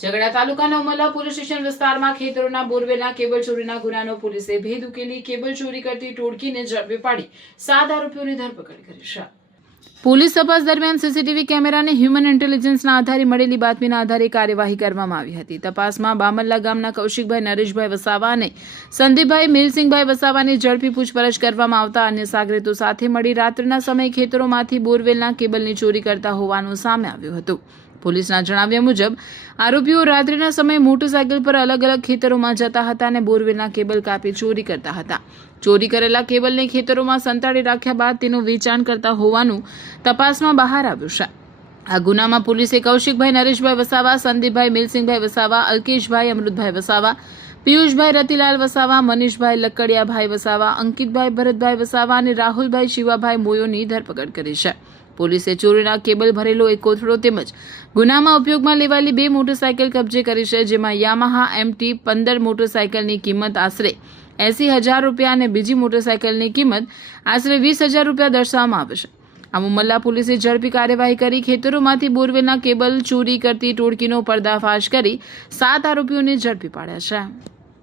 ઝઘડા તાલુકાના Umrala police station વિસ્તારમાં ખેતરોના બોરવેલના કેબલ ચોરીના ગુનાનો પોલીસે ભેદ ઉકેલી કેબલ ચોરી કરતી ટોળકીને ઝડપી પાડી 7 આરોપીઓની ધરપકડ કરી છે। પોલીસ તપાસ દરમિયાન સીસીટીવી કેમેરાને હ્યુમન ઇન્ટેલિજન્સના આધારે મળેલી બાતમીના આધારે કાર્યવાહી કરવામાં આવી હતી। તપાસમાં બામલ્લા ગામના કૌશિકભાઈ નરેશભાઈ વસાવા અને સંદીપભાઈ મિલસિંહભાઈ વસાવાની ઝડપી પૂછપરછ કરવામાં આવતા અન્ય સાગરીતો સાથે મળી રાત્રિના સમયે ખેતરોમાંથી બોરવેલના કેબલની ચોરી કરતા હોવાનું સામે આવ્યું હતું। પોલીસના જણાવ્યા મુજબ આરોપીઓ રાત્રિના સમયે મોટરસાયકલ પર અલગ અલગ ખેતરોમાં જતા હતા અને બોરવેલના કેબલ કાપી ચોરી કરતા હતા। ચોરી કરેલા કેબલને ખેતરોમાં સંતાડી રાખ્યા બાદ તેનું વેચાણ કરતા હોવાનું તપાસમાં બહાર આવ્યું છે। આ ગુનામાં પોલીસે કૌશિકભાઈ નરેશભાઈ વસાવા, સંદીપભાઈ મિલસિંહભાઈ વસાવા, અલ્કેશભાઈ અમૃતભાઈ વસાવા, પિયુષભાઈ રતિલાલ વસાવા, મનીષભાઈ લકડિયાભાઈ વસાવા, અંકિતભાઈ ભરતભાઈ વસાવા અને રાહુલભાઈ શિવાભાઈ મોયોની ધરપકડ કરી છે। પોલીસે ચોરીના કેબલ ભરેલો એક કોથળો તેમજ ગુનામાં ઉપયોગમાં લેવાયેલી 2 મોટરસાયકલ કબજે કરી છે, જેમાં યામાહા MT-15 મોટરસાયકલની કિંમત આશરે 80,000 રૂપિયા અને બીજી મોટરસાયકલની કિંમત આશરે 20,000 રૂપિયા દર્શાવવામાં આવે છે। આ ઉમરલા પોલીસે ઝડપી કાર્યવાહી કરી ખેતરોમાંથી બોરવેલના કેબલ ચોરી કરતી ટોળકીનો પર્દાફાશ કરી 7 આરોપીઓને ઝડપી પાડ્યા છે।